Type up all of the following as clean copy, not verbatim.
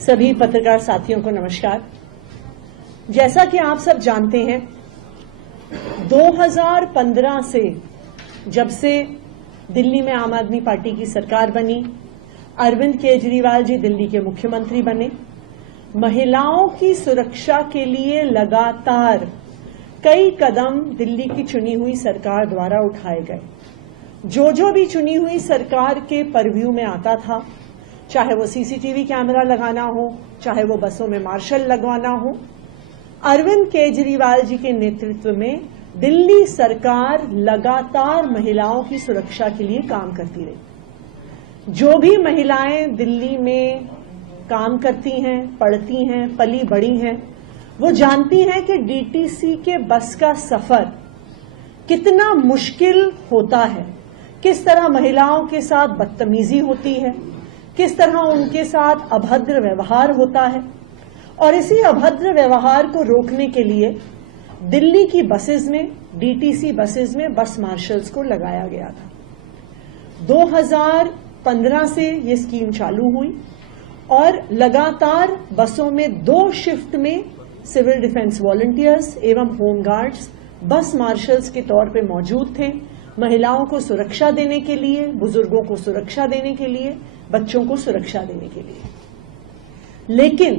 सभी पत्रकार साथियों को नमस्कार। जैसा कि आप सब जानते हैं, 2015 से जब से दिल्ली में आम आदमी पार्टी की सरकार बनी, अरविंद केजरीवाल जी दिल्ली के मुख्यमंत्री बने, महिलाओं की सुरक्षा के लिए लगातार कई कदम दिल्ली की चुनी हुई सरकार द्वारा उठाए गए। जो भी चुनी हुई सरकार के परव्यू में आता था, चाहे वो सीसीटीवी कैमरा लगाना हो, चाहे वो बसों में मार्शल लगवाना हो, अरविंद केजरीवाल जी के नेतृत्व में दिल्ली सरकार लगातार महिलाओं की सुरक्षा के लिए काम करती रही। जो भी महिलाएं दिल्ली में काम करती हैं, पढ़ती हैं, पली बड़ी हैं, वो जानती हैं कि डीटीसी के बस का सफर कितना मुश्किल होता है, किस तरह महिलाओं के साथ बदतमीजी होती है, किस तरह उनके साथ अभद्र व्यवहार होता है। और इसी अभद्र व्यवहार को रोकने के लिए दिल्ली की बसेस में, डीटीसी बसेस में बस मार्शल्स को लगाया गया था। 2015 से ये स्कीम चालू हुई और लगातार बसों में 2 शिफ्ट में सिविल डिफेंस वॉलंटियर्स एवं होमगार्ड्स बस मार्शल्स के तौर पे मौजूद थे, महिलाओं को सुरक्षा देने के लिए, बुजुर्गों को सुरक्षा देने के लिए, बच्चों को सुरक्षा देने के लिए। लेकिन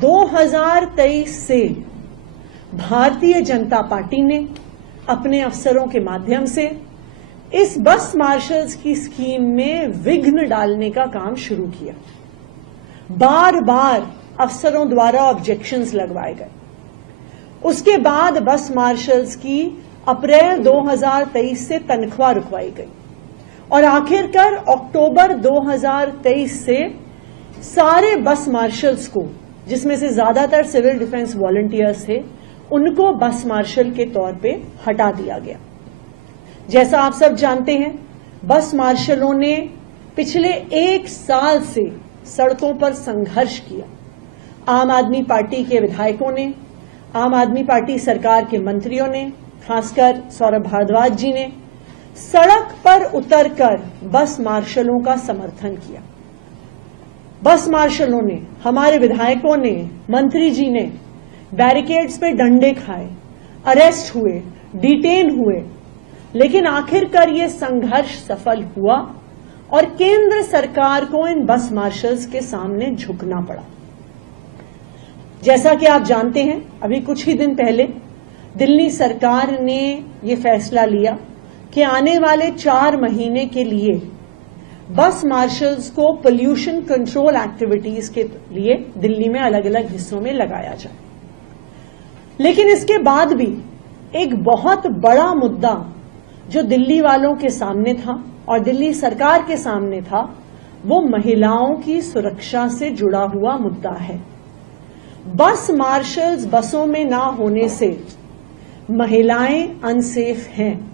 2023 से भारतीय जनता पार्टी ने अपने अफसरों के माध्यम से इस बस मार्शल्स की स्कीम में विघ्न डालने का काम शुरू किया। बार बार अफसरों द्वारा ऑब्जेक्शंस लगवाए गए। उसके बाद बस मार्शल्स की अप्रैल 2023 से तनख्वाह रुकवाई गई और आखिरकार अक्टूबर 2023 से सारे बस मार्शल्स को, जिसमें से ज्यादातर सिविल डिफेंस वॉलंटियर्स थे, उनको बस मार्शल के तौर पे हटा दिया गया। जैसा आप सब जानते हैं, बस मार्शलों ने पिछले 1 साल से सड़कों पर संघर्ष किया। आम आदमी पार्टी के विधायकों ने, आम आदमी पार्टी सरकार के मंत्रियों ने, खासकर सौरभ भारद्वाज जी ने सड़क पर उतरकर बस मार्शलों का समर्थन किया। बस मार्शलों ने, हमारे विधायकों ने, मंत्री जी ने बैरिकेड्स पे डंडे खाए, अरेस्ट हुए, डिटेन हुए, लेकिन आखिरकार ये संघर्ष सफल हुआ और केंद्र सरकार को इन बस मार्शल्स के सामने झुकना पड़ा। जैसा कि आप जानते हैं, अभी कुछ ही दिन पहले दिल्ली सरकार ने ये फैसला लिया कि आने वाले 4 महीने के लिए बस मार्शल्स को पोल्यूशन कंट्रोल एक्टिविटीज के लिए दिल्ली में अलग अलग हिस्सों में लगाया जाए। लेकिन इसके बाद भी एक बहुत बड़ा मुद्दा जो दिल्ली वालों के सामने था और दिल्ली सरकार के सामने था, वो महिलाओं की सुरक्षा से जुड़ा हुआ मुद्दा है। बस मार्शल्स बसों में ना होने से महिलाएं अनसेफ हैं।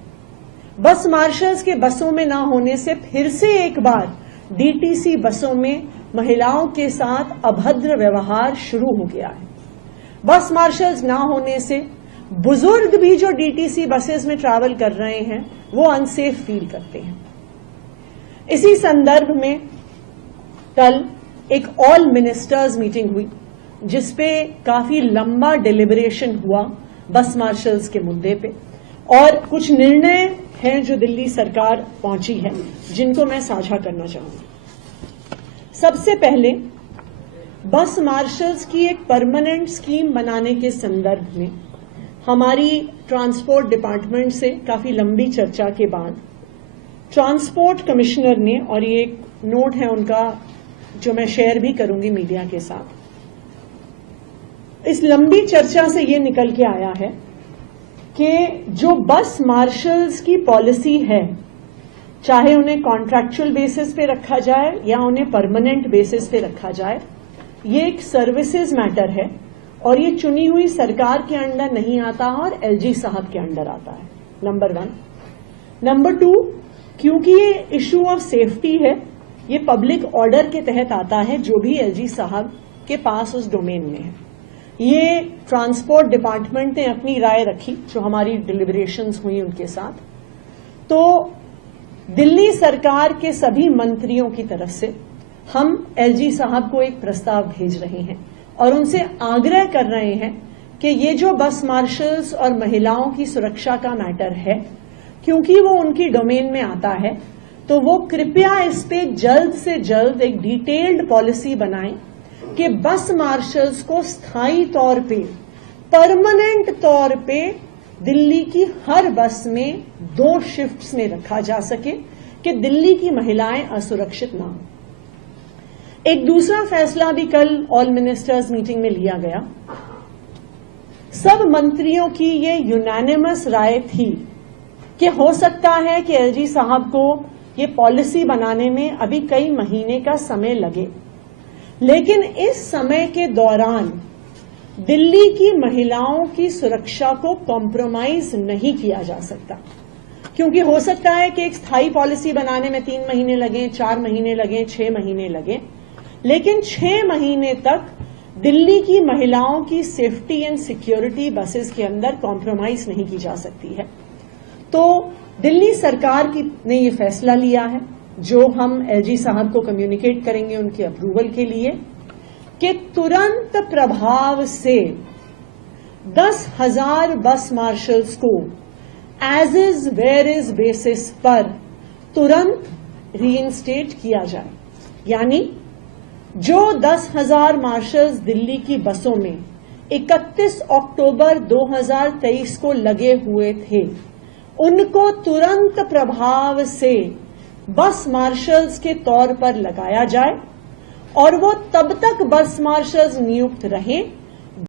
बस मार्शल्स के बसों में ना होने से फिर से एक बार डीटीसी बसों में महिलाओं के साथ अभद्र व्यवहार शुरू हो गया है। बस मार्शल्स ना होने से बुजुर्ग भी जो डीटीसी बसेस में ट्रैवल कर रहे हैं, वो अनसेफ फील करते हैं। इसी संदर्भ में कल एक ऑल मिनिस्टर्स मीटिंग हुई, जिसपे काफी लंबा डिलिबरेशन हुआ बस मार्शल्स के मुद्दे पे, और कुछ निर्णय हैं जो दिल्ली सरकार पहुंची है, जिनको मैं साझा करना चाहूंगी। सबसे पहले बस मार्शल्स की एक परमानेंट स्कीम बनाने के संदर्भ में हमारी ट्रांसपोर्ट डिपार्टमेंट से काफी लंबी चर्चा के बाद ट्रांसपोर्ट कमिश्नर ने, और ये एक नोट है उनका जो मैं शेयर भी करूंगी मीडिया के साथ, इस लंबी चर्चा से ये निकल के आया है कि जो बस मार्शल्स की पॉलिसी है, चाहे उन्हें कॉन्ट्रैक्चुअल बेसिस पे रखा जाए या उन्हें परमानेंट बेसिस पे रखा जाए, ये एक सर्विसेज मैटर है और ये चुनी हुई सरकार के अंडर नहीं आता और एलजी साहब के अंडर आता है, नंबर 1। नंबर 2, क्योंकि ये इशू ऑफ सेफ्टी है, ये पब्लिक ऑर्डर के तहत आता है, जो भी एलजी साहब के पास उस डोमेन में है। ये ट्रांसपोर्ट डिपार्टमेंट ने अपनी राय रखी, जो हमारी डिलिबरेशंस हुई उनके साथ। तो दिल्ली सरकार के सभी मंत्रियों की तरफ से हम एलजी साहब को एक प्रस्ताव भेज रहे हैं और उनसे आग्रह कर रहे हैं कि ये जो बस मार्शल्स और महिलाओं की सुरक्षा का मैटर है, क्योंकि वो उनकी डोमेन में आता है, तो वो कृपया इस पे जल्द से जल्द एक डिटेल्ड पॉलिसी बनाएं कि बस मार्शल्स को स्थायी तौर पे, परमानेंट तौर पे दिल्ली की हर बस में 2 शिफ्ट्स में रखा जा सके कि दिल्ली की महिलाएं असुरक्षित ना हो। एक दूसरा फैसला भी कल ऑल मिनिस्टर्स मीटिंग में लिया गया। सब मंत्रियों की ये यूनानिमस राय थी कि हो सकता है कि एलजी साहब को ये पॉलिसी बनाने में अभी कई महीने का समय लगे, लेकिन इस समय के दौरान दिल्ली की महिलाओं की सुरक्षा को कॉम्प्रोमाइज नहीं किया जा सकता, क्योंकि हो सकता है कि एक स्थायी पॉलिसी बनाने में 3 महीने लगे, 4 महीने लगे, 6 महीने लगे, लेकिन 6 महीने तक दिल्ली की महिलाओं की सेफ्टी एंड सिक्योरिटी बसेस के अंदर कॉम्प्रोमाइज नहीं की जा सकती है। तो दिल्ली सरकार ने ये फैसला लिया है, जो हम एलजी साहब को कम्युनिकेट करेंगे उनके अप्रूवल के लिए, कि तुरंत प्रभाव से 10,000 बस मार्शल्स को as is where is basis पर तुरंत रीइंस्टेट किया जाए। यानी जो 10,000 मार्शल्स दिल्ली की बसों में 31 अक्टूबर 2023 को लगे हुए थे, उनको तुरंत प्रभाव से बस मार्शल्स के तौर पर लगाया जाए और वो तब तक बस मार्शल्स नियुक्त रहें